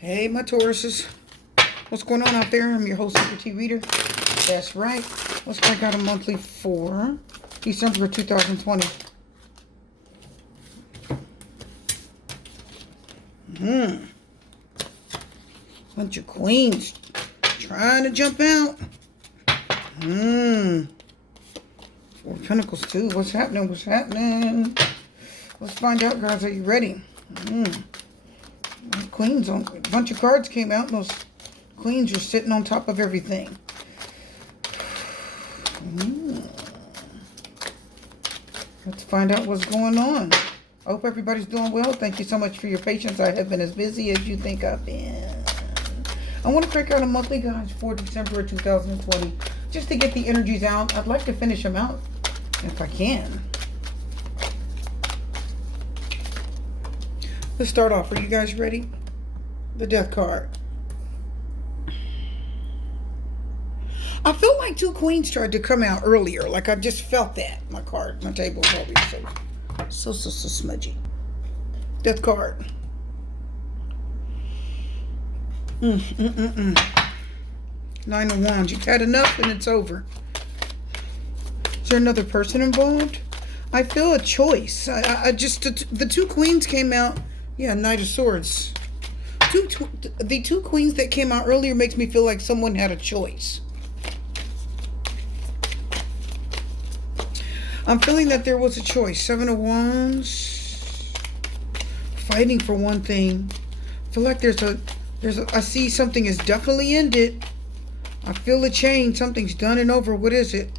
Hey, my Tauruses. What's going on out there? I'm your host, Super T Reader. That's right. Let's check out a monthly for December 2020. Bunch of queens trying to jump out. Four Pentacles too. What's happening? What's happening? Let's find out, guys. Are you ready? Queens on a bunch of cards came out. Those queens are sitting on top of everything. Let's find out what's going on. I hope everybody's doing well. Thank you so much for your patience. I have been as busy as you think I've been. I want to crank out a monthly, guys, for December 2020. Just to get the energies out. I'd like to finish them out if I can. Let's start off. Are you guys ready? The Death card. I feel like two queens tried to come out earlier. Like I just felt that. My table is always so smudgy. Death card. Nine of Wands. You've had enough and it's over. Is there another person involved? I feel a choice. I just, the two queens came out. Yeah, Knight of Swords. The two queens that came out earlier makes me feel like someone had a choice. I'm feeling that there was a choice. Seven of Wands. Fighting for one thing. I feel like I see something is definitely ended. I feel a change. Something's done and over. What is it?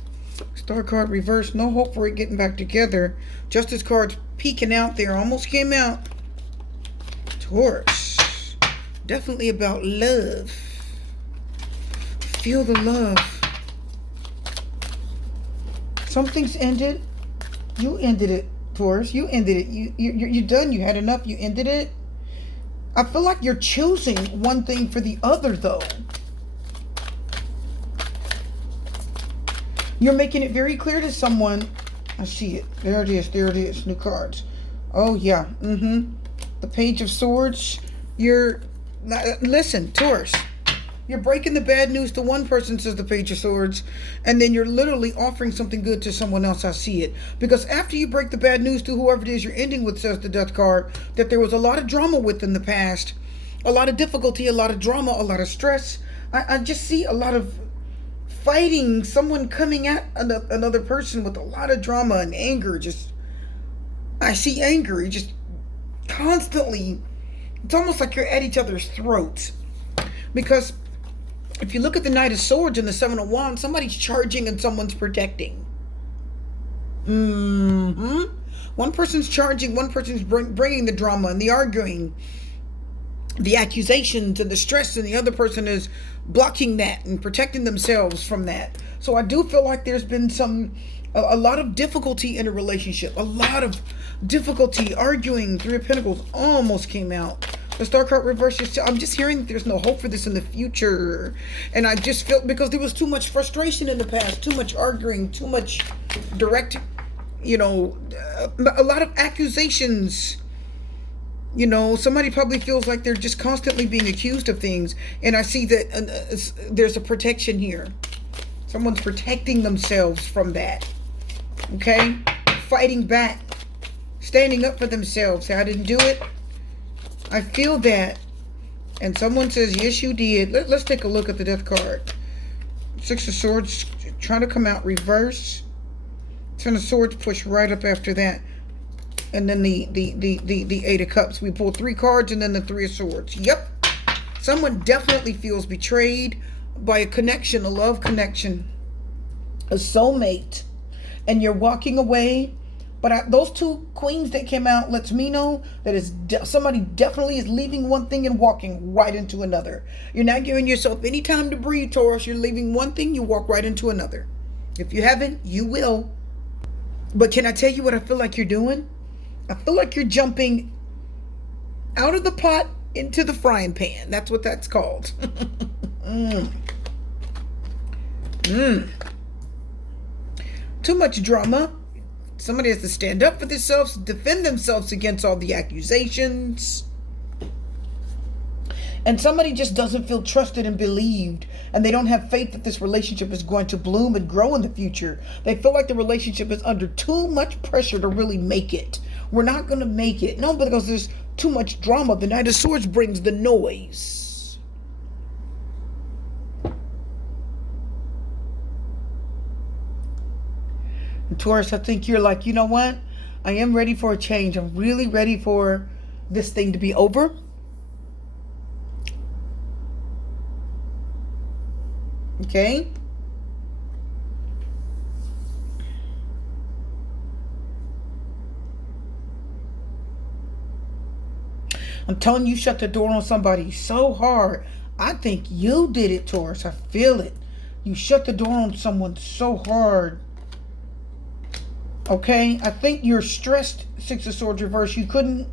Star card reversed. No hope for it getting back together. Justice card's peeking out there. Almost came out. Taurus. Definitely about love. Feel the love. Something's ended. You ended it, Taurus. You ended it. You're done. You had enough. You ended it. I feel like you're choosing one thing for the other, though. You're making it very clear to someone. I see it. There it is. There it is. New cards. Oh, yeah. The Page of Swords. Listen, Taurus. You're breaking the bad news to one person, says the Page of Swords, and then you're literally offering something good to someone else. I see it. Because after you break the bad news to whoever it is you're ending with, says the Death card, that there was a lot of drama with in the past, a lot of difficulty, a lot of drama, a lot of stress. I just see a lot of fighting, someone coming at another person with a lot of drama and anger. I see anger. Just constantly, it's almost like you're at each other's throats. Because if you look at the Knight of Swords and the Seven of Wands, somebody's charging and someone's protecting. One person's charging, one person's bringing the drama and the arguing, the accusations and the stress, and the other person is blocking that and protecting themselves from that. So I do feel like there's been a lot of difficulty in a relationship, a lot of difficulty arguing. Three of Pentacles almost came out. The Star card reverses. I'm just hearing that there's no hope for this in the future. And I just feel, because there was too much frustration in the past, too much arguing, too much direct, a lot of accusations. Somebody probably feels like they're just constantly being accused of things. And I see that there's a protection here. Someone's protecting themselves from that. Okay? Fighting back. Standing up for themselves. Say, I didn't do it. I feel that. And someone says, yes, you did. Let's take a look at the Death card. Six of Swords trying to come out reverse. Ten of Swords push right up after that. And then the Eight of Cups. We pull three cards and then the Three of Swords. Yep. Someone definitely feels betrayed by a connection, a love connection, a soulmate. And you're walking away. But those two queens that came out lets me know that somebody definitely is leaving one thing and walking right into another. You're not giving yourself any time to breathe, Taurus. You're leaving one thing, you walk right into another. If you haven't, you will. But can I tell you what I feel like you're doing? I feel like you're jumping out of the pot into the frying pan. That's what that's called. Too much drama. Somebody has to stand up for themselves, defend themselves against all the accusations. And somebody just doesn't feel trusted and believed, and they don't have faith that this relationship is going to bloom and grow in the future. They feel like the relationship is under too much pressure to really make it. We're not going to make it. No, because there's too much drama. The Knight of Swords brings the noise. And Taurus, I think you're like, you know what? I am ready for a change. I'm really ready for this thing to be over. Okay? I'm telling you, shut the door on somebody so hard. I think you did it, Taurus. I feel it. You shut the door on someone so hard. Okay? I think you're stressed, Six of Swords reverse. You couldn't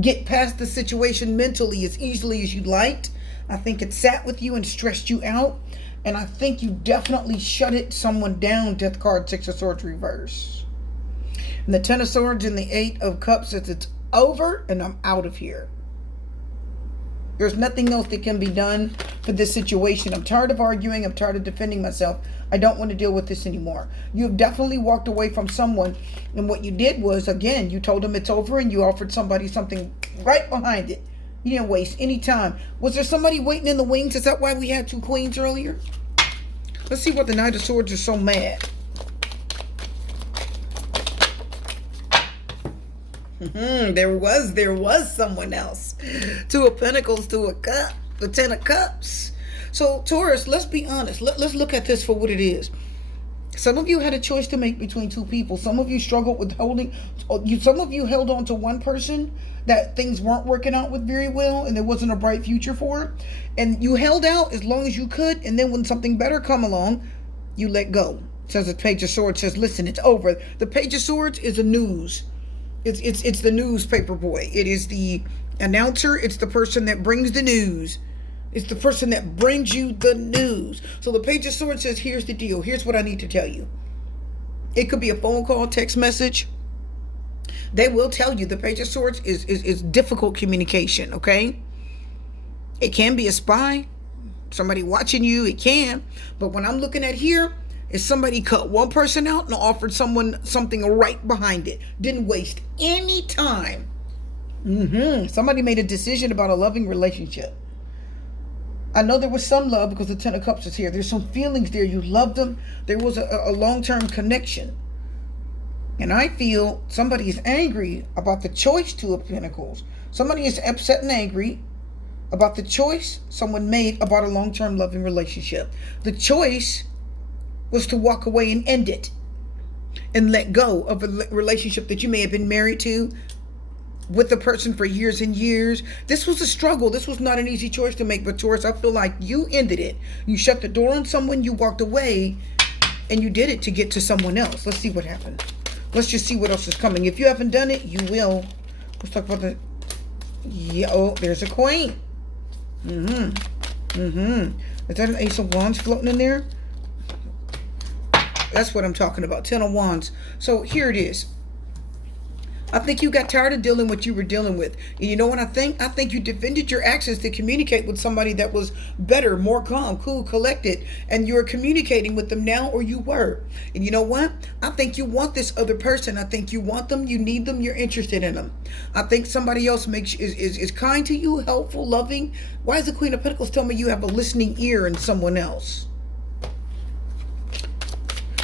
get past the situation mentally as easily as you liked. I think it sat with you and stressed you out. And I think you definitely shut someone down, Death card, Six of Swords reverse. And the Ten of Swords and the Eight of Cups says it's over and I'm out of here. There's nothing else that can be done for this situation. I'm tired of arguing. I'm tired of defending myself. I don't want to deal with this anymore. You have definitely walked away from someone. And what you did was, again, you told them it's over and you offered somebody something right behind it. You didn't waste any time. Was there somebody waiting in the wings? Is that why we had two queens earlier? Let's see what the Knight of Swords is so mad. There was someone else. Two of Pentacles, Two of Cups, the Ten of Cups. So Taurus, let's be honest. Let's look at this for what it is. Some of you had a choice to make between two people. Some of you struggled with holding. Some of you held on to one person that things weren't working out with very well, and there wasn't a bright future for it. And you held out as long as you could, and then when something better come along, you let go. It says the Page of Swords says, "Listen, it's over." The Page of Swords is a news. It's the newspaper boy. It is the announcer. It's the person that brings the news. It's the person that brings you the news. So the Page of Swords says, here's the deal. Here's what I need to tell you. It could be a phone call, text message. They will tell you. The Page of Swords is difficult communication, okay? It can be a spy. Somebody watching you. It can. But when I'm looking at here, is somebody cut one person out and offered someone something right behind it. Didn't waste any time. Somebody made a decision about a loving relationship. I know there was some love because the Ten of Cups is here. There's some feelings there. You loved them. There was a long-term connection. And I feel somebody is angry about the choice, Two of Pentacles. Somebody is upset and angry about the choice someone made about a long-term loving relationship. The choice was to walk away and end it and let go of a relationship that you may have been married to with the person for years and years. This was a struggle. This was not an easy choice to make, but Taurus, I feel like you ended it. You shut the door on someone, you walked away, and you did it to get to someone else. Let's see what happened. Let's just see what else is coming. If you haven't done it, you will. Let's talk about oh, there's a Queen. Is that an Ace of Wands floating in there? That's what I'm talking about. Ten of Wands. So here it is. I think you got tired of dealing with what you were dealing with. And you know what I think? I think you defended your actions to communicate with somebody that was better, more calm, cool, collected. And you're communicating with them now, or you were. And you know what? I think you want this other person. I think you want them, you need them, you're interested in them. I think somebody else is kind to you, helpful, loving. Why is the Queen of Pentacles telling me you have a listening ear in someone else?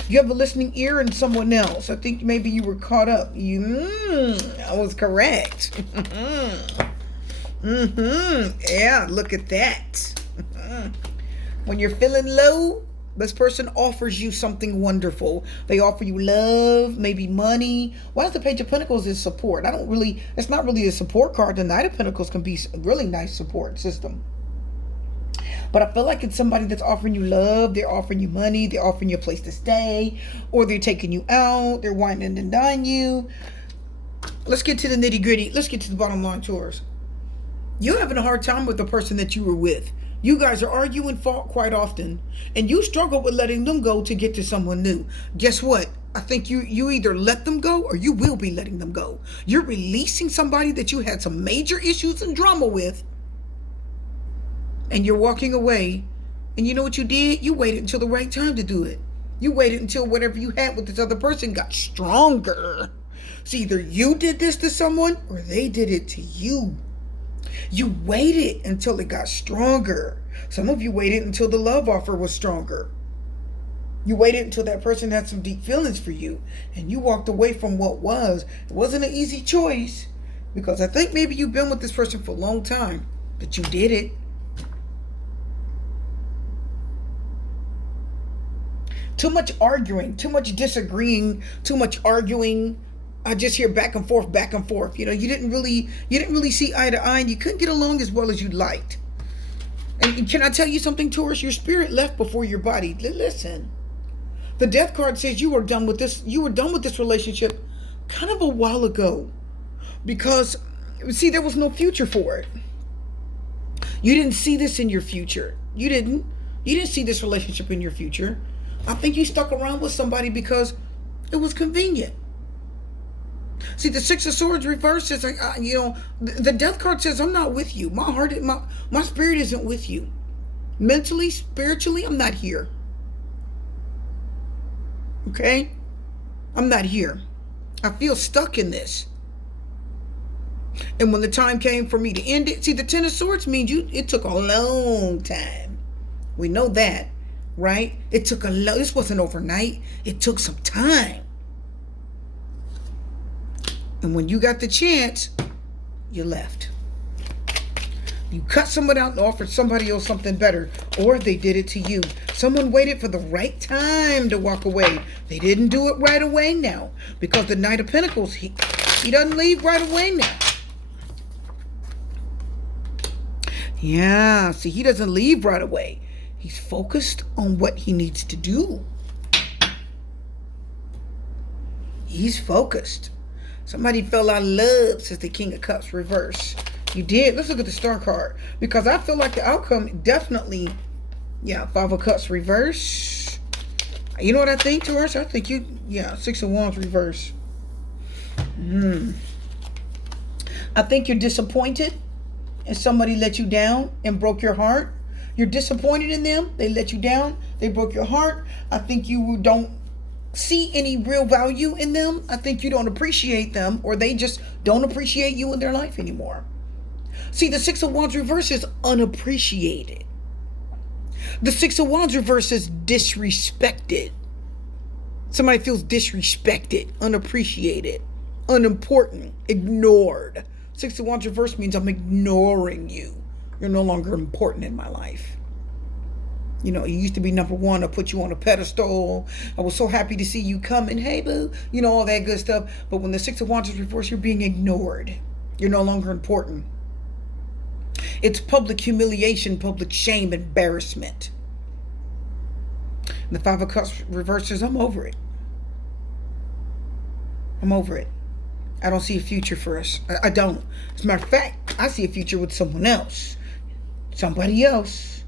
You have a listening ear in someone else. I think maybe you were caught up. I was correct. Yeah, look at that. When you're feeling low, this person offers you something wonderful. They offer you love, maybe money. Why is the Page of Pentacles is support? It's not really a support card. The Knight of Pentacles can be a really nice support system. But I feel like it's somebody that's offering you love. They're offering you money. They're offering you a place to stay. Or they're taking you out. They're whining and dining you. Let's get to the nitty gritty. Let's get to the bottom line, Taurus. You're having a hard time with the person that you were with. You guys are arguing, fought quite often. And you struggle with letting them go to get to someone new. Guess what? I think you either let them go or you will be letting them go. You're releasing somebody that you had some major issues and drama with. and you're walking away, and you know what you did? You waited until the right time to do it. You waited until whatever you had with this other person got stronger. So either you did this to someone or they did it to you. You waited until it got stronger. Some of you waited until the love offer was stronger. You waited until that person had some deep feelings for you, and you walked away from what was. It wasn't an easy choice, because I think maybe you've been with this person for a long time, but you did it. Too much arguing, too much disagreeing, too much arguing. I just hear back and forth, back and forth. You didn't really see eye to eye, and you couldn't get along as well as you'd liked. And can I tell you something, Taurus? Your spirit left before your body. Listen. The death card says you were done with this. You were done with this relationship kind of a while ago, because see, there was no future for it. You didn't see this in your future. You didn't see this relationship in your future. I think you stuck around with somebody because it was convenient. See, the Six of Swords reversed is the death card says, I'm not with you. My spirit isn't with you. Mentally, spiritually, I'm not here. Okay? I'm not here. I feel stuck in this. And when the time came for me to end it, see, the Ten of Swords means it took a long time. We know that, right? This wasn't overnight. It took some time. And when you got the chance, you left. You cut someone out and offered somebody else something better, or they did it to you. Someone waited for the right time to walk away. They didn't do it right away now, because the Knight of Pentacles, he doesn't leave right away now. Yeah, see, he doesn't leave right away. He's focused on what he needs to do. He's focused. Somebody fell out of love, says the King of Cups reverse. You did. Let's look at the Star card, because I feel like the outcome definitely, Five of Cups reverse. You know what I think, Taurus? I think Six of Wands reverse. I think you're disappointed and somebody let you down and broke your heart. You're disappointed in them. They let you down. They broke your heart. I think you don't see any real value in them. I think you don't appreciate them, or they just don't appreciate you in their life anymore. See, the Six of Wands reverse is unappreciated. The Six of Wands reverse is disrespected. Somebody feels disrespected, unappreciated, unimportant, ignored. Six of Wands reverse means I'm ignoring you. You're no longer important in my life. You used to be number one. I put you on a pedestal. I was so happy to see you coming. Hey, boo. All that good stuff. But when the Six of Wands is reversed, you're being ignored. You're no longer important. It's public humiliation, public shame, embarrassment. And the Five of Cups reverse says, I'm over it. I'm over it. I don't see a future for us. I don't. As a matter of fact, I see a future with someone else. Somebody else.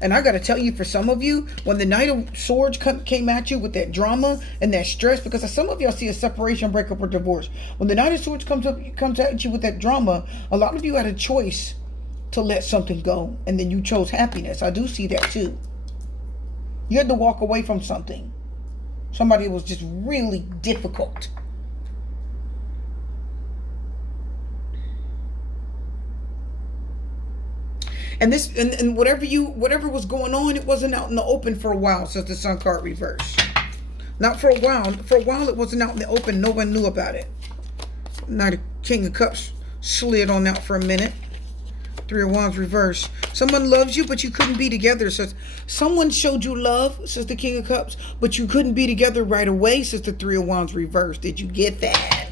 And I got to tell you, for some of you, when the Knight of Swords came at you with that drama and that stress, because some of y'all see a separation, breakup, or divorce. When the Knight of Swords comes at you with that drama, a lot of you had a choice to let something go, and then you chose happiness. I do see that too. You had to walk away from something. Somebody was just really difficult. And this and whatever was going on, it wasn't out in the open for a while, says the Sun card reverse. Not for a while. For a while it wasn't out in the open. No one knew about it. Now the King of Cups slid on out for a minute. Three of Wands reverse. Someone loves you, but you couldn't be together. Says someone showed you love, says the King of Cups, but you couldn't be together right away, says the Three of Wands reverse. Did you get that?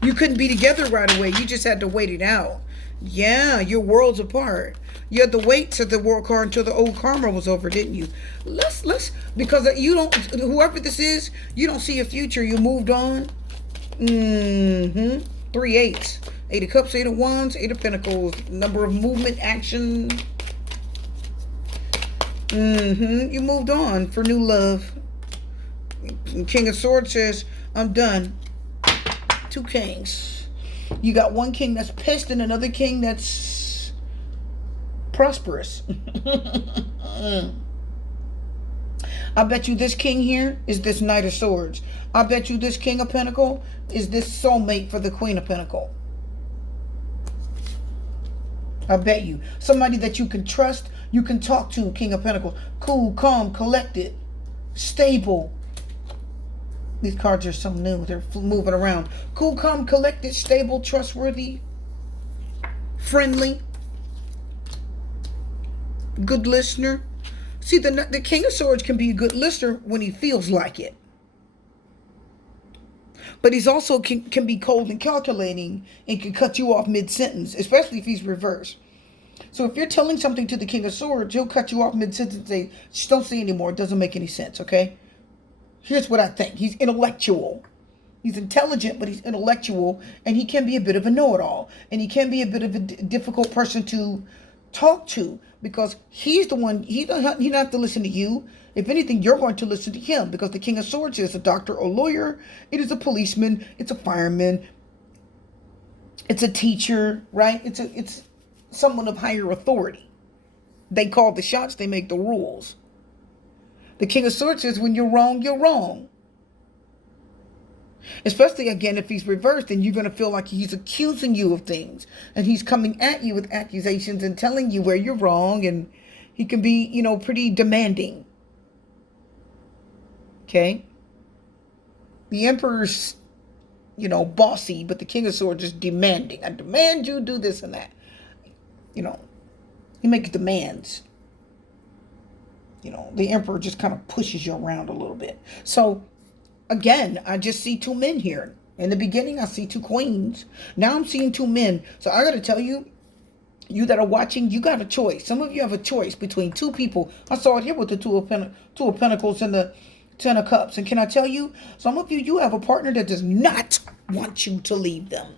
You couldn't be together right away. You just had to wait it out. Yeah, you're worlds apart. You had to wait, said the World card, until the old karma was over, didn't you? Let's because you don't, whoever this is, you don't see a future. You moved on. 3 eights. Eight of Cups, Eight of Wands, Eight of Pentacles. Number of movement, action. You moved on for new love. King of Swords says, I'm done. 2 kings. You got one king that's pissed and another king that's prosperous. I bet you this king here is this Knight of Swords. I bet you this King of Pentacle is this soulmate for the Queen of Pentacle. I bet you. Somebody that you can trust, you can talk to, King of Pentacles. Cool, calm, collected, stable. These cards are so new. They're moving around. Cool, calm, collected, stable, trustworthy, friendly, good listener. See, the King of Swords can be a good listener when he feels like it. But he's also can be cold and calculating and can cut you off mid-sentence, especially if he's reversed. So if you're telling something to the King of Swords, he'll cut you off mid-sentence and say, just don't say anymore. It doesn't make any sense, okay? Here's what I think. He's intellectual. He's intelligent, but he's intellectual, and he can be a bit of a know-it-all. And he can be a bit of a difficult person to talk to because he's the one, he don't have to listen to you. If anything, you're going to listen to him because the King of Swords is a doctor or lawyer. It is a policeman. It's a fireman. It's a teacher, right? It's someone of higher authority. They call the shots. They make the rules. The King of Swords says when you're wrong, you're wrong. Especially, again, if he's reversed, then you're going to feel like he's accusing you of things. And he's coming at you with accusations and telling you where you're wrong. And he can be, pretty demanding. Okay? The Emperor's, bossy, but the King of Swords is demanding. I demand you do this and that. He makes demands. The Emperor just kind of pushes you around a little bit. So, again, I just see two men here. In the beginning, I see two queens. Now I'm seeing two men. So I got to tell you, you that are watching, you got a choice. Some of you have a choice between two people. I saw it here with the Two of Pentacles and the Ten of Cups. And can I tell you, some of you, you have a partner that does not want you to leave them.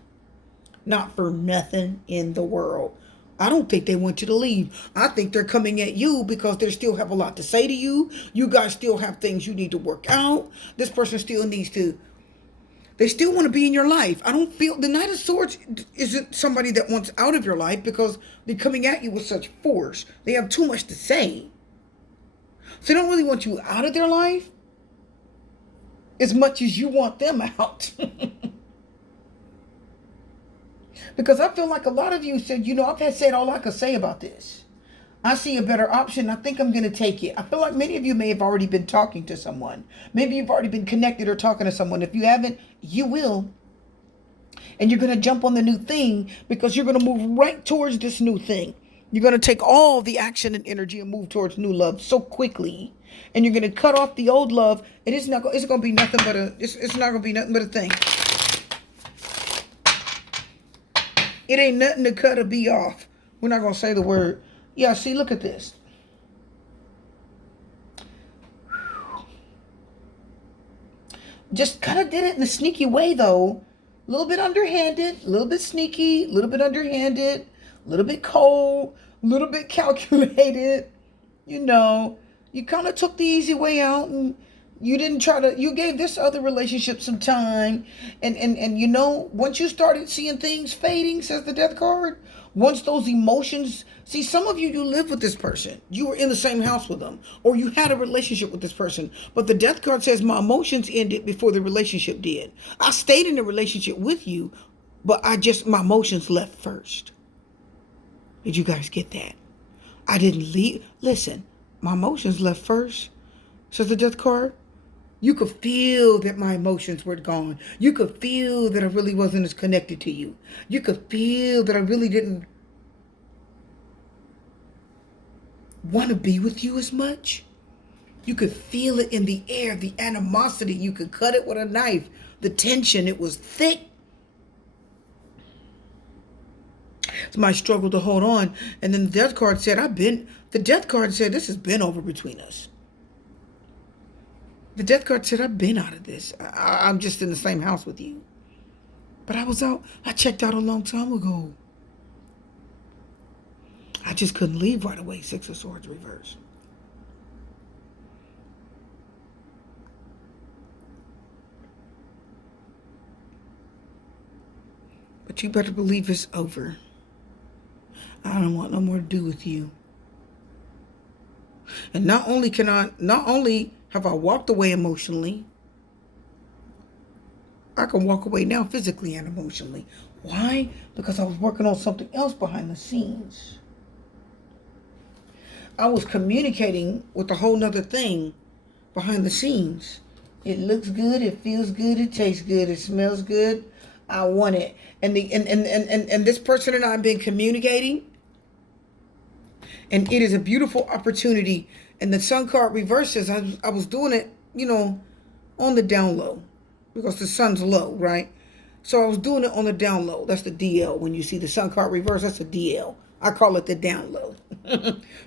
Not for nothing in the world. I don't think they want you to leave. I think they're coming at you because they still have a lot to say to you. You guys still have things you need to work out. This person still needs to, they still want to be in your life. I don't feel, the Knight of Swords isn't somebody that wants out of your life because they're coming at you with such force. They have too much to say. So they don't really want you out of their life as much as you want them out. Because I feel like a lot of you said, I've said all I could say about this. I see a better option. I think I'm going to take it. I feel like many of you may have already been talking to someone. Maybe you've already been connected or talking to someone. If you haven't, you will. And you're going to jump on the new thing because you're going to move right towards this new thing. You're going to take all the action and energy and move towards new love so quickly. And you're going to cut off the old love. And it's not going to be nothing but it's not going to be nothing but a thing. It ain't nothing to cut or be off. We're not going to say the word. Yeah, see, look at this. Just kind of did it in a sneaky way, though. A little bit underhanded, a little bit sneaky, a little bit underhanded, a little bit cold, a little bit calculated. You kind of took the easy way out and you didn't you gave this other relationship some time. And once you started seeing things fading, says the Death card, once those emotions, see, some of you live with this person. You were in the same house with them, or you had a relationship with this person. But the Death card says my emotions ended before the relationship did. I stayed in the relationship with you, but my emotions left first. Did you guys get that? I didn't leave. Listen, my emotions left first, says the Death card. You could feel that my emotions were gone. You could feel that I really wasn't as connected to you. You could feel that I really didn't want to be with you as much. You could feel it in the air, the animosity. You could cut it with a knife. The tension, it was thick. Somebody struggled to hold on. And then the Death card said, this has been over between us. The Death card said, I've been out of this. I'm just in the same house with you. But I checked out a long time ago. I just couldn't leave right away. Six of Swords reverse. But you better believe it's over. I don't want no more to do with you. And not only have I walked away emotionally, I can walk away now physically and emotionally. Why? Because I was working on something else behind the scenes. I was communicating with a whole nother thing behind the scenes. It looks good, it feels good, it tastes good, it smells good. I want it. And this person and I have been communicating. And it is a beautiful opportunity. And the sun card reverses. I was doing it, on the down low. Because the sun's low, right? So I was doing it on the down low. That's the DL. When you see the sun card reverse, that's a DL. I call it the down low.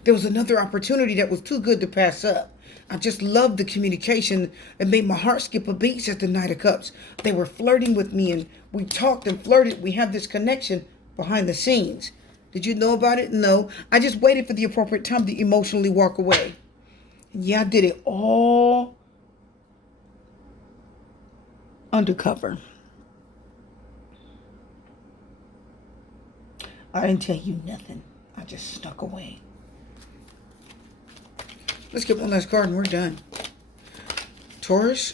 There was another opportunity that was too good to pass up. I just loved the communication. It made my heart skip a beat at the Knight of Cups. They were flirting with me and we talked and flirted. We have this connection behind the scenes. Did you know about it? No. I just waited for the appropriate time to emotionally walk away. And yeah, I did it all undercover. I didn't tell you nothing. I just snuck away. Let's get one last card and we're done. Taurus,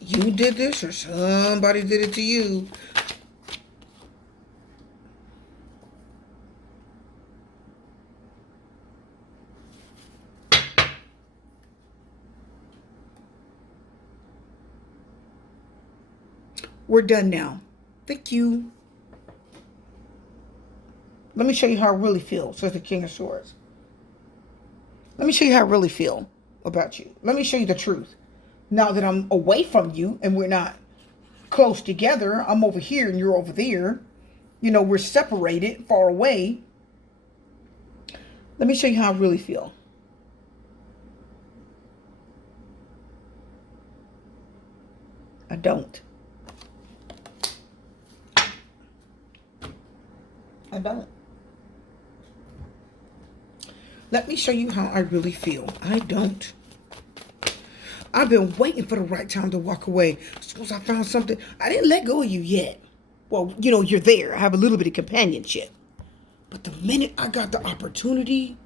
you did this or somebody did it to you. We're done now. Thank you. Let me show you how I really feel, says the King of Swords. Let me show you how I really feel about you. Let me show you the truth. Now that I'm away from you and we're not close together, I'm over here and you're over there. We're separated, far away. Let me show you how I really feel. I don't. I don't. Let me show you how I really feel. I don't. I've been waiting for the right time to walk away. As soon as I found something, I didn't let go of you yet. Well, you're there. I have a little bit of companionship. But the minute I got the opportunity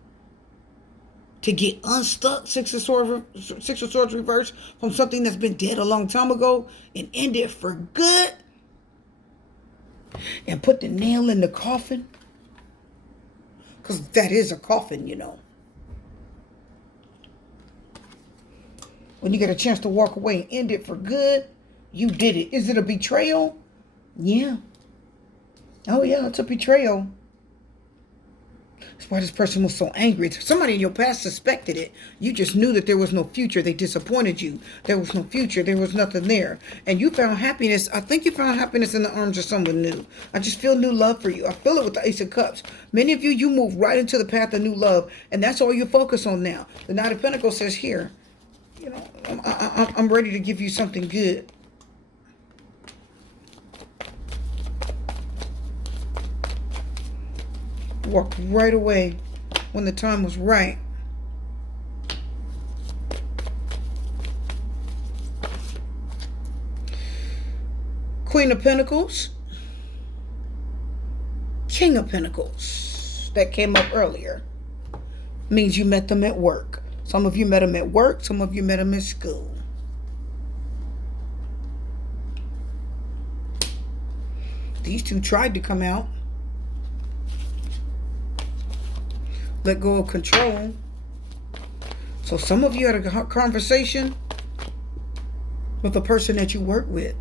to get unstuck, Six of Swords reverse, from something that's been dead a long time ago and end it for good, and put the nail in the coffin, because that is a coffin, When you get a chance to walk away and end it for good, you did it. Is it a betrayal? Yeah. Oh, yeah, it's a betrayal. That's why this person was so angry. Somebody in your past suspected it. You just knew that there was no future. They disappointed you. There was no future. There was nothing there. And you found happiness. I think you found happiness in the arms of someone new. I just feel new love for you. I feel it with the Ace of Cups. Many of you move right into the path of new love. And that's all you focus on now. The Knight of Pentacles says here, I'm ready to give you something good. Walked right away when the time was right. Queen of Pentacles. King of Pentacles. That came up earlier. Means you met them at work. Some of you met them at work. Some of you met them at school. These two tried to come out. Let go of control. So some of you had a conversation with the person that you work with.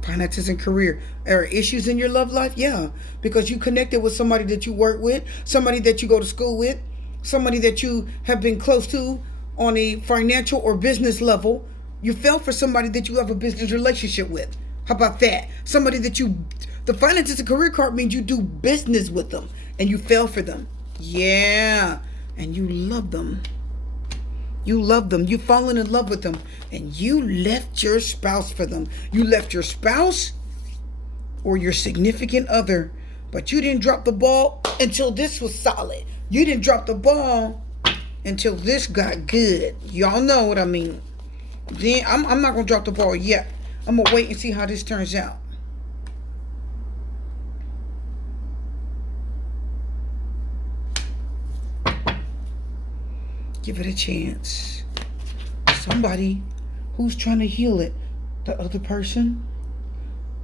Finances and career. Are issues in your love life? Yeah. Because you connected with somebody that you work with, somebody that you go to school with, somebody that you have been close to on a financial or business level. You fell for somebody that you have a business relationship with. How about that? Somebody that the finances and career card means you do business with them and you fell for them. Yeah. And you love them. You love them. You've fallen in love with them. And you left your spouse for them. You left your spouse or your significant other. But you didn't drop the ball until this was solid. You didn't drop the ball until this got good. Y'all know what I mean. Then I'm not going to drop the ball yet. I'm going to wait and see how this turns out. Give it a chance. Somebody who's trying to heal it. The other person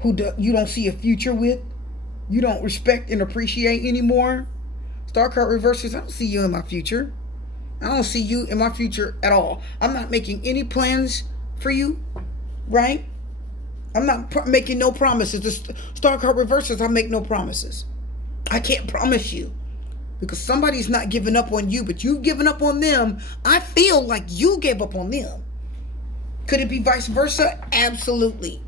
who you don't see a future with, you don't respect and appreciate anymore. Star card reverses. I don't see you in my future. I don't see you in my future at all. I'm not making any plans for you, right? I'm not making no promises. The star card reverses. I make no promises. I can't promise you because somebody's not giving up on you, but you've given up on them. I feel like you gave up on them. Could it be vice versa? Absolutely.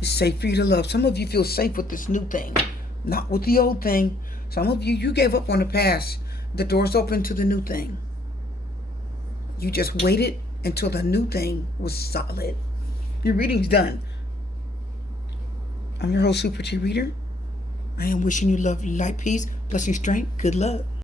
It's safe for you to love. Some of you feel safe with this new thing, not with the old thing. Some of you gave up on the past. The door's open to the new thing. You just waited until the new thing was solid. Your reading's done. I'm your host, Super T Reader. I am wishing you love, light, peace, blessing, strength, good luck.